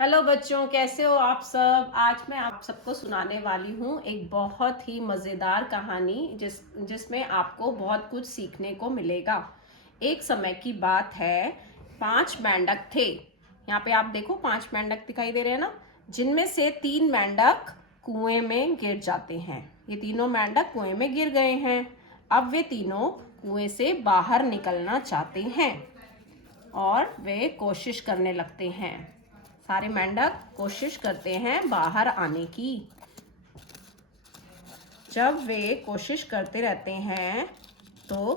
Hello बच्चों, कैसे हो आप सब। आज मैं आप सबको सुनाने वाली हूँ एक बहुत ही मज़ेदार कहानी जिसमें आपको बहुत कुछ सीखने को मिलेगा। एक समय की बात है, 5 मेंढक थे। यहाँ पे आप देखो 5 मेंढक दिखाई दे रहे हैं ना, जिनमें से 3 मेंढक कुएं में गिर जाते हैं। ये तीनों मेंढक कुएं में गिर गए हैं। अब वे तीनों कुएं से बाहर निकलना चाहते हैं और वे कोशिश करने लगते हैं। सारे मेंढक कोशिश करते हैं बाहर आने की। जब वे कोशिश करते रहते हैं तो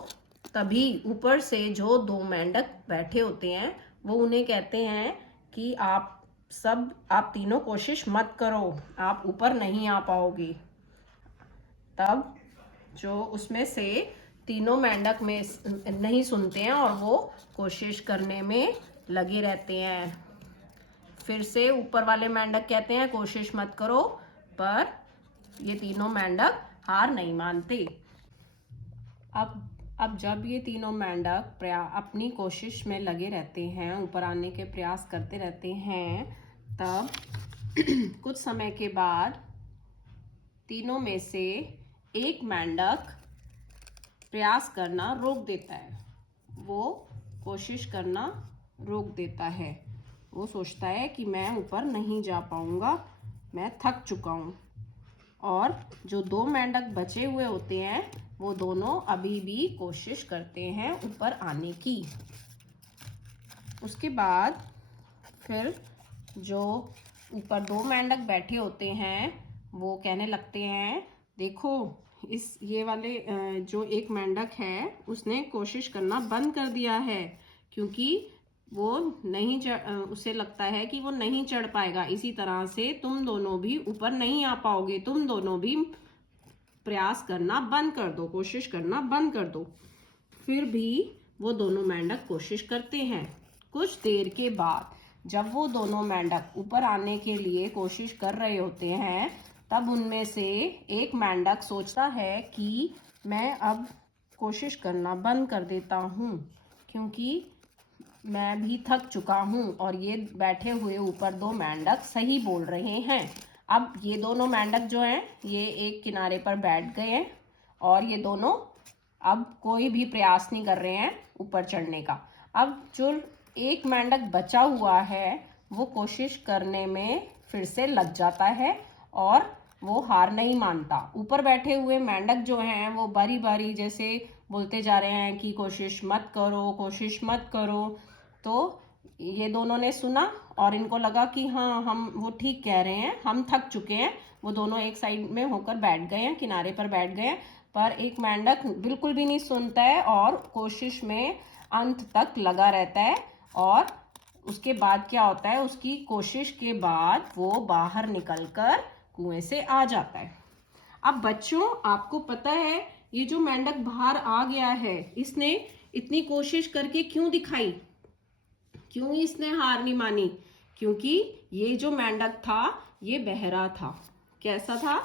तभी ऊपर से जो 2 मेंढक बैठे होते हैं वो उन्हें कहते हैं कि आप तीनों कोशिश मत करो, आप ऊपर नहीं आ पाओगे। तब जो उसमें से तीनों मेंढक में नहीं सुनते हैं और वो कोशिश करने में लगे रहते हैं। फिर से ऊपर वाले मेंढक कहते हैं कोशिश मत करो, पर ये तीनों मेंढक हार नहीं मानते। अब जब ये तीनों मेंढक अपनी कोशिश में लगे रहते हैं, ऊपर आने के प्रयास करते रहते हैं, तब कुछ समय के बाद तीनों में से एक मेंढक प्रयास करना रोक देता है। वो कोशिश करना रोक देता है। वो सोचता है कि मैं ऊपर नहीं जा पाऊंगा, मैं थक चुका हूँ। और जो 2 मेंढक बचे हुए होते हैं वो दोनों अभी भी कोशिश करते हैं ऊपर आने की। उसके बाद फिर जो ऊपर 2 मेंढक बैठे होते हैं वो कहने लगते हैं, देखो ये वाले जो एक मेंढक है उसने कोशिश करना बंद कर दिया है, क्योंकि वो नहीं उसे लगता है कि वो नहीं चढ़ पाएगा। इसी तरह से तुम दोनों भी ऊपर नहीं आ पाओगे, तुम दोनों भी प्रयास करना बंद कर दो, कोशिश करना बंद कर दो। फिर भी वो दोनों मेंढक कोशिश करते हैं। कुछ देर के बाद जब वो दोनों मेंढक ऊपर आने के लिए कोशिश कर रहे होते हैं, तब उनमें से एक मेंढक सोचता है कि मैं अब कोशिश करना बंद कर देता हूँ, क्योंकि मैं भी थक चुका हूँ और ये बैठे हुए ऊपर 2 मेंढक सही बोल रहे हैं। अब ये दोनों मेंढक जो हैं ये एक किनारे पर बैठ गए हैं और ये दोनों अब कोई भी प्रयास नहीं कर रहे हैं ऊपर चढ़ने का। अब जो एक मेंढक बचा हुआ है वो कोशिश करने में फिर से लग जाता है और वो हार नहीं मानता। ऊपर बैठे हुए मेंढक जो हैं वो बारी बारी जैसे बोलते जा रहे हैं कि कोशिश मत करो, कोशिश मत करो। तो ये दोनों ने सुना और इनको लगा कि हाँ, वो ठीक कह रहे हैं, हम थक चुके हैं। वो दोनों एक साइड में होकर बैठ गए हैं, किनारे पर बैठ गए हैं। पर एक मेंढक बिल्कुल भी नहीं सुनता है और कोशिश में अंत तक लगा रहता है। और उसके बाद क्या होता है, उसकी कोशिश के बाद वो बाहर निकलकर कुएं से आ जाता है। अब बच्चों, आपको पता है ये जो मेंढक बाहर आ गया है, इसने इतनी कोशिश करके क्यों दिखाई, क्यों इसने हार नहीं मानी? क्योंकि ये जो मेंढक था ये बहरा था। कैसा था?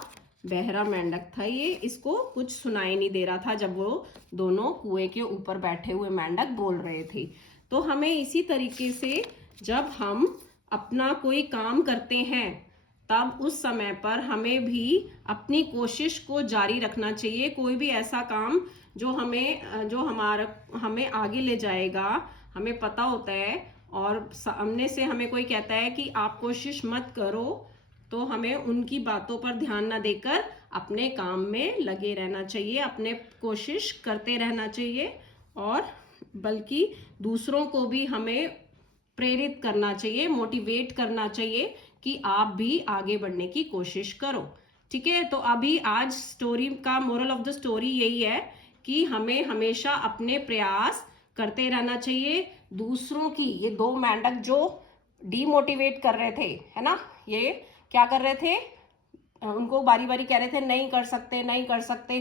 बहरा मेंढक था ये। इसको कुछ सुनाई नहीं दे रहा था जब वो दोनों कुएं के ऊपर बैठे हुए मेंढक बोल रहे थे। तो हमें इसी तरीके से जब हम अपना कोई काम करते हैं तब उस समय पर हमें भी अपनी कोशिश को जारी रखना चाहिए। कोई भी ऐसा काम जो हमें आगे ले जाएगा, हमें पता होता है, और सामने से हमें कोई कहता है कि आप कोशिश मत करो, तो हमें उनकी बातों पर ध्यान न देकर अपने काम में लगे रहना चाहिए, अपने कोशिश करते रहना चाहिए। और बल्कि दूसरों को भी हमें प्रेरित करना चाहिए, मोटिवेट करना चाहिए कि आप भी आगे बढ़ने की कोशिश करो। ठीक है, तो अभी आज स्टोरी का मोरल ऑफ द स्टोरी यही है कि हमें हमेशा अपने प्रयास करते रहना चाहिए। दूसरों की, ये 2 मेंढक जो डीमोटिवेट कर रहे थे, है ना, ये क्या कर रहे थे, उनको बारी बारी कह रहे थे नहीं कर सकते, नहीं कर सकते।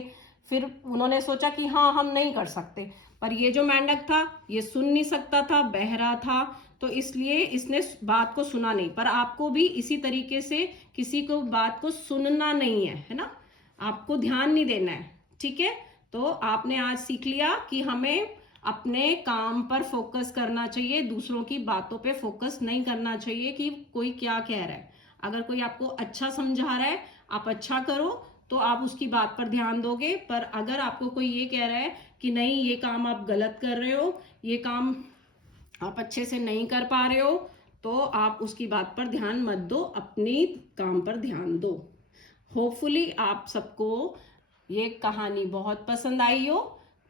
फिर उन्होंने सोचा कि हाँ, हम नहीं कर सकते। पर ये जो मेंढक था ये सुन नहीं सकता था, बहरा था, तो इसलिए इसने बात को सुना नहीं। पर आपको भी इसी तरीके से किसी को बात को सुनना नहीं है ना, आपको ध्यान नहीं देना है। ठीक है, तो आपने आज सीख लिया कि हमें अपने काम पर फोकस करना चाहिए, दूसरों की बातों पे फोकस नहीं करना चाहिए कि कोई क्या कह रहा है। अगर कोई आपको अच्छा समझा रहा है, आप अच्छा करो तो आप उसकी बात पर ध्यान दोगे। पर अगर आपको कोई ये कह रहा है कि नहीं ये काम आप गलत कर रहे हो, ये काम आप अच्छे से नहीं कर पा रहे हो, तो आप उसकी बात पर ध्यान मत दो, अपनी काम पर ध्यान दो। होपफुली आप सबको ये कहानी बहुत पसंद आई हो।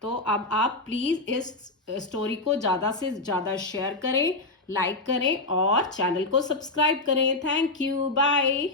तो अब आप प्लीज़ इस स्टोरी को ज़्यादा से ज़्यादा शेयर करें, लाइक करें और चैनल को सब्सक्राइब करें। Thank you, bye.